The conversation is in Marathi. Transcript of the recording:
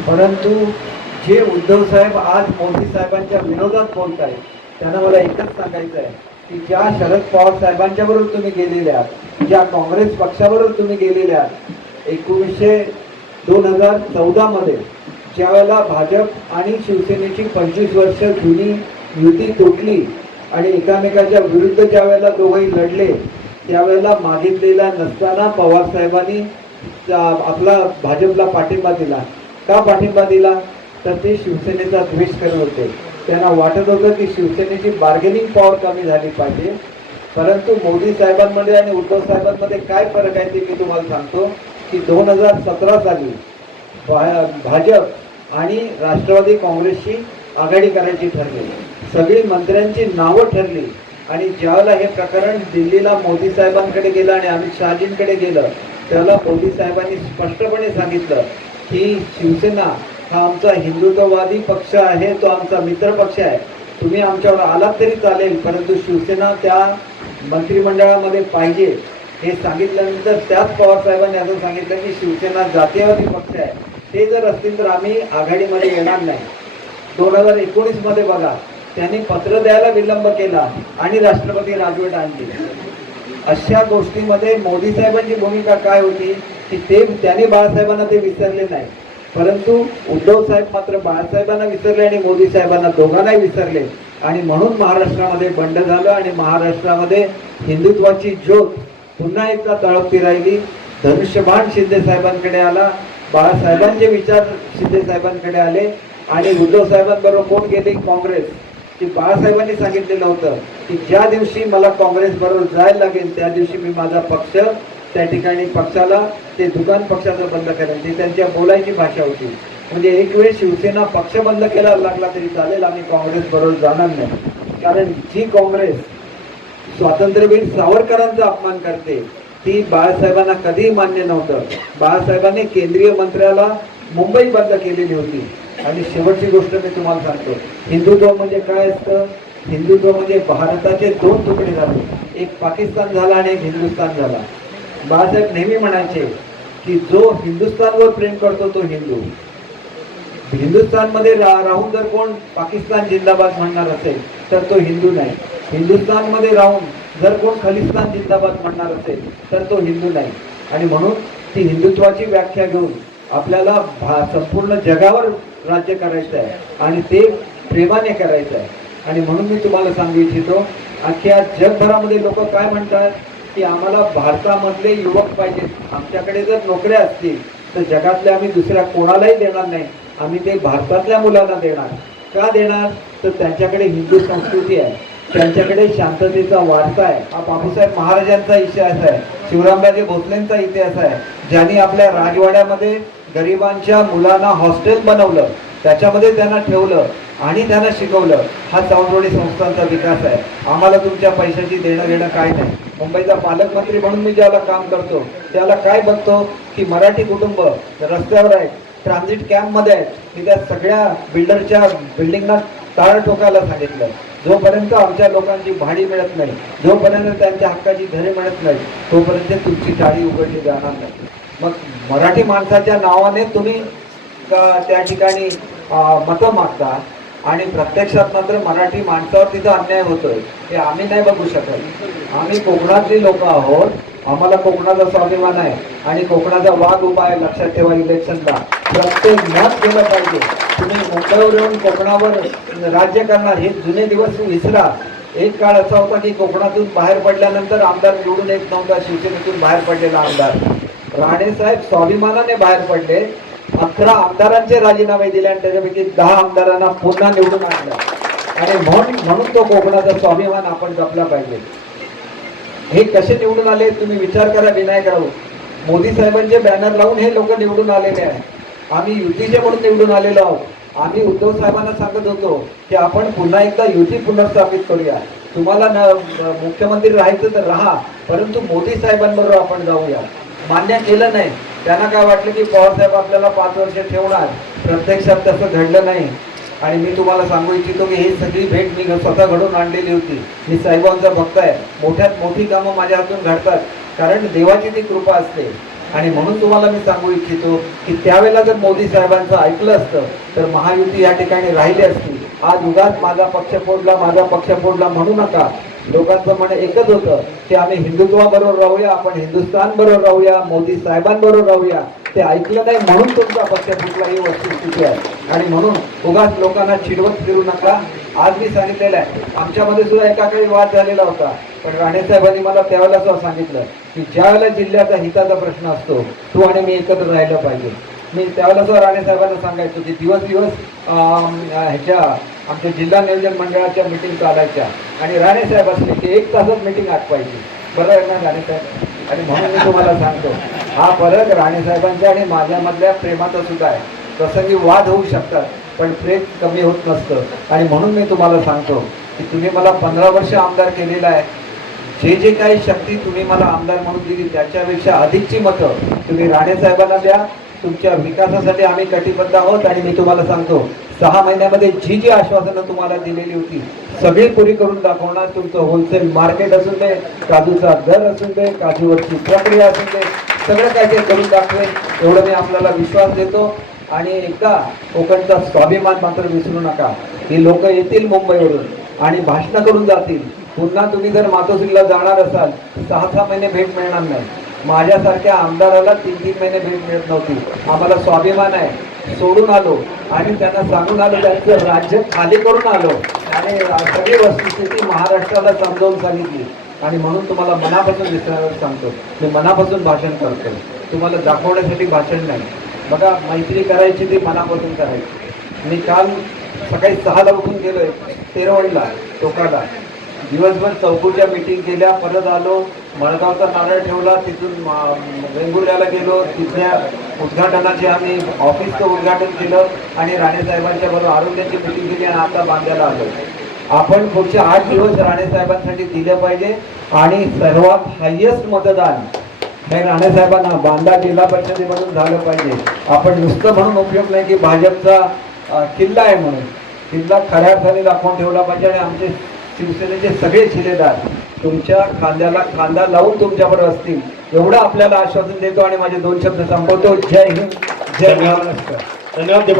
परंतु जे उद्धव साहेब आज मोदी साहेबांच्या विरोधात बोलत आहेत त्यांना मला एकच सांगायचं आहे की ज्या शरद पवार साहेबांच्या बरोबर तुम्ही गेलेले आहात ज्या काँग्रेस पक्षाबरोबर तुम्ही गेलेले आहात एकोणीसशे दोन हजार चौदामध्ये ज्यावेळेला भाजप आणि शिवसेनेची पंचवीस वर्ष जुनी युती तुटली आणि एकामेकाच्या विरुद्ध ज्या वेळेला दोघंही लढले त्यावेळेला मागितलेला नसताना पवार साहेबांनी आपला भाजपला पाठिंबा दिला. का पाठिंबा दिला? तर ते शिवसेनेचा द्वेष करत होते. त्यांना वाटत होतं की शिवसेनेची बार्गेनिंग पॉवर कमी झाली पाहिजे. परंतु मोदी साहेबांमध्ये आणि उद्धव साहेबांमध्ये काय फरक आहे ते मी तुम्हाला सांगतो की दोन हजार सतरा साली भा- भाजप आणि राष्ट्रवादी काँग्रेसची आघाडी करायची ठरली. सगळी मंत्र्यांची नावं ठरली आणि ज्यावेळेला हे प्रकरण दिल्लीला मोदी साहेबांकडे गेलं आणि अमित शहाजींकडे गेलं त्याला मोदी साहेबांनी स्पष्टपणे सांगितलं की शिवसेना हा आमचा हिंदुत्ववादी पक्ष आहे तो आमचा मित्र पक्ष आहे. तुम्ही आमच्यावर आलात तरी चालेल परंतु शिवसेना त्या मंत्रिमंडळामध्ये पाहिजे हे सांगितल्यानंतर त्याच पवार साहेबांनी असं सांगितलं की शिवसेना जातीयवादी पक्ष आहे. ते जर असतील तर आम्ही आघाडीमध्ये येणार नाही. दोन हजार एकोणीसमध्ये बघा त्यांनी पत्र द्यायला विलंब केला आणि राष्ट्रपती राजवट आणली. अशा गोष्टीमध्ये मोदी साहेबांची भूमिका काय होती? की ते त्याने बाळासाहेबांना ते विसरले नाही. परंतु उद्धव साहेब मात्र बाळासाहेबांना विसरले आणि मोदी साहेबांना दोघांनाही विसरले. आणि म्हणून महाराष्ट्रामध्ये बंड झालं आणि महाराष्ट्रामध्ये हिंदुत्वाची ज्योत पुन्हा एकदा तळपती राहिली. धनुष्यबाण शिंदे साहेबांकडे आला. बाळासाहेबांचे विचार शिंदे साहेबांकडे आले. आणि उद्धव साहेबांबरोबर कोण गेले? काँग्रेस. की बाळासाहेबांनी सांगितलेलं होतं की ज्या दिवशी मला काँग्रेस बरोबर जायला लागेल त्या दिवशी मी माझा पक्ष त्या ठिकाणी पक्षाला ते दुकान पक्षाचं बंद करेल ते त्यांच्या बोलायची भाषा होती. म्हणजे एक वेळ शिवसेना पक्ष बंद केला लागला तरी चालेल आम्ही काँग्रेस बरोबर जाणार नाही. कारण जी काँग्रेस स्वातंत्र्यवीर सावरकरांचा अपमान करते ती बाळासाहेबांना कधीही मान्य नव्हतं. बाळासाहेबांनी केंद्रीय मंत्र्याला मुंबई बंद केलेली होती. आणि शेवटची गोष्ट मी तुम्हाला सांगतो. हिंदुत्व म्हणजे काय असतं? हिंदुत्व म्हणजे भारताचे दोन तुकडे झाले. एक पाकिस्तान झाला आणि एक हिंदुस्थान झाला. बाळासाहेब नेहमी म्हणायचे की जो हिंदुस्थानवर प्रेम करतो तो हिंदू. हिंदुस्थानमध्ये रा राहून जर कोण पाकिस्तान जिंदाबाद म्हणणार असेल तर तो हिंदू नाही. हिंदुस्थानमध्ये राहून जर कोण खलिस्तान जिंदाबाद म्हणणार असेल तर तो हिंदू नाही. आणि म्हणून ती हिंदुत्वाची व्याख्या घेऊन आपल्याला भा संपूर्ण जगावर राज्य करायचं आहे आणि ते प्रेमाने करायचं आहे. आणि म्हणून मी तुम्हाला सांगू इच्छितो अख्ख्या जगभरामध्ये लोक काय म्हणतात? की आम्हाला भारतामधले युवक पाहिजेत. आमच्याकडे जर नोकऱ्या असतील तर जगातल्या आम्ही दुसऱ्या कोणालाही देणार नाही. आम्ही ते भारतातल्या मुलांना देणार. का देणार? तर त्यांच्याकडे हिंदू संस्कृती आहे. त्यांच्याकडे शांततेचा वारसा आहे. हा बापूसाहेब महाराजांचा इतिहास आहे. शिवरामराजे भोसलेंचा इतिहास आहे. ज्यांनी आपल्या राजवाड्यामध्ये गरिबांच्या मुलांना हॉस्टेल बनवलं. त्याच्यामध्ये त्यांना ठेवलं. आणि त्यांना शिकवलं हा सावंतवाडी संस्थांचा विकास आहे. आम्हाला तुमच्या पैशाची देणं घेणं काय नाही. मुंबईचा पालकमंत्री म्हणून मी ज्याला काम करतो त्याला काय बघतो? की मराठी कुटुंब रस्त्यावर आहे ट्रान्झिट कॅम्पमध्ये आहेत मी त्या सगळ्या बिल्डरच्या बिल्डिंगला ताळ ठोकायला सांगितलं. जोपर्यंत आमच्या लोकांची भाडी मिळत नाही जोपर्यंत त्यांच्या हक्काची घरे मिळत नाही तोपर्यंत तुमची टाळी उघडली जाणार नाही. मग मराठी माणसाच्या नावाने तुम्ही त्या ठिकाणी मतं मागता. आणि प्रत्यक्षात मात्र मराठी माणसावर तिथं अन्याय होतोय. हे आम्ही नाही बघू शकत. आम्ही कोकणातली लोक आहोत. आम्हाला कोकणाचा स्वाभिमान आहे. आणि कोकणाचा वाद उपाय आहे लक्षात ठेवा इलेक्शनला. प्रत्येक मत केलं पाहिजे. तुम्ही मुंबईवर येऊन कोकणावर राज्य करणार. हे जुने दिवस विसरा. एक काळ असा होता की कोकणातून बाहेर पडल्यानंतर आमदार निवडून येत नव्हता शिवसेनेतून बाहेर पडलेला आमदार. राणे साहेब स्वाभिमानाने बाहेर पडले. अकरा आमदारांचे राजीनामे दिले आणि त्याच्यापैकी दहा आमदारांना पुन्हा निवडून आणलं. आणि म्हणून म्हणून तो कोकणाचा स्वाभिमान आपण जपला पाहिजे. हे कसे निवडून आले तुम्ही विचार करा विनायक राऊत. मोदी साहेबांचे बॅनर लावून हे लोक निवडून आलेले आहे आम्ही युतीचे म्हणून निवडून आलेलो आहोत. आम्ही उद्धव साहेबांना सांगत होतो की आपण पुन्हा एकदा युती पुनर्स्थापित करूया. तुम्हाला न- मुख्यमंत्री राहायचं तर राहा परंतु मोदी साहेबांबरोबर आपण जाऊया. मान्य केलं नाही. त्यांना काय वाटलं की पवारसाहेब आपल्याला पाच वर्ष ठेवणार? प्रत्यक्षात तसं घडलं नाही. आणि मी तुम्हाला सांगू इच्छितो की ही सगळी भेट मी स्वतः घडून आणलेली होती. मी साहेबांचा भक्त आहे. मोठ्यात मोठी कामं माझ्या हातून घडतात. कारण देवाची ती कृपा असते. आणि म्हणून तुम्हाला मी सांगू इच्छितो की त्यावेळेला जर मोदी साहेबांचं ऐकलं असतं तर महायुती या ठिकाणी राहिली असती. आज उगाच माझा पक्ष फोडला माझा पक्ष फोडला म्हणू नका. लोकांचं म्हणणं एकच होतं की आम्ही हिंदुत्वाबरोबर राहूया आपण हिंदुस्थान बरोबर राहूया मोदी साहेबांबरोबर राहूया. ते ऐकलं नाही म्हणून तुमचा पक्ष फुटला ही वस्तुस्थिती आहे. आणि म्हणून उगाच लोकांना चिडवत फिरू नका. आज मी सांगितलेलं आहे आमच्यामध्ये सुद्धा एका काही वाद झालेला होता. पण राणेसाहेबांनी मला त्यावेळेला सुद्धा सांगितलं की ज्या वेळेला जिल्ह्याचा हिताचा प्रश्न असतो तो आणि मी एकत्र राहिलं पाहिजे. मी त्यावेळेला सुद्धा राणेसाहेबांना सांगायचो की दिवस दिवस ह्याच्या आमच्या जिल्हा नियोजन मंडळाच्या मिटिंग चालायच्या आणि राणे साहेब असले की एक तासच मिटिंग आटवायची बरं आहे ना राणे साहेब? आणि म्हणून मी तुम्हाला सांगतो हा फरक राणे साहेबांच्या आणि माझ्यामधल्या प्रेमाचा सुद्धा आहे. प्रसंगी वाद होऊ शकतात पण प्रेम कमी होत नसतं. आणि म्हणून मी तुम्हाला सांगतो की तुम्ही मला पंधरा वर्ष आमदार केलेला आहे. जे जे काही शक्ती तुम्ही मला आमदार म्हणून दिली त्याच्यापेक्षा अधिकची मतं तुम्ही राणे साहेबांना द्या. तुमच्या विकासासाठी आम्ही कटिबद्ध आहोत. आणि मी तुम्हाला सांगतो सहा महिन्यामध्ये जी जी आश्वासनं तुम्हाला दिलेली होती सगळी पुरी करून दाखवणार. तुमचं होलसेल मार्केट असून दे काजूचा दर असून दे काजूवरची प्रक्रिया असून दे सगळं काय ते करून दाखवेल एवढं मी आपल्याला विश्वास देतो. आणि एकदा कोकणचा स्वाभिमान मात्र विसरू नका. ही लोक येतील मुंबईवरून आणि भाषणं करून जातील. पुन्हा तुम्ही जर मातोश्रीला जाणार असाल सहा सहा महिने भेट मिळणार नाही. माझ्यासारख्या आमदाराला तीन तीन महिने भेट मिळत नव्हती. आम्हाला स्वाभिमान आहे. सोडून आलो. आणि त्यांना सांगून आलो त्यांचं राज्य खाली करून आलो. आणि सगळी वस्तुस्थिती महाराष्ट्राला समजावून सांगितली. आणि म्हणून तुम्हाला मनापासून विसरायला सांगतो. मी मनापासून भाषण करतो. तुम्हाला दाखवण्यासाठी भाषण नाही. बघा मैत्री करायची ती मनापासून करायची. मी काल सकाळी सहाला उठून गेलोय तेरवडला टोकाला. दिवसभर चौकूच्या मिटिंग केल्या परत आलो. मळगावचा नारळ ठेवला तिथून वेंगुर्ल्याला गेलो तिथल्या उद्घाटनाचे आम्ही ऑफिसचं उद्घाटन केलं आणि राणे साहेबांच्या बरोबर आरोग्याची मिटिंग केली आणि आता बांधायला आलो आपण पुढचे आठ दिवस राणे साहेबांसाठी दिले पाहिजे आणि सर्वात हायेस्ट मतदान हे राणे साहेबांना बांधा जिल्हा परिषदेमधून झालं पाहिजे. आपण नुसतं म्हणून उपयोग नाही की भाजपचा किल्ला आहे म्हणून. किल्ला खऱ्या अर्थाने दाखवून ठेवला पाहिजे आणि आमचे शिवसेनेचे सगळे शिलेदार तुमच्या खांद्याला खांदा लावून तुमच्याबरोबर असतील. एवढं आपल्याला आश्वासन देतो आणि माझे दोन शब्द संपवतो जय हिंद जय महाराष्ट्र. धन्यवाद.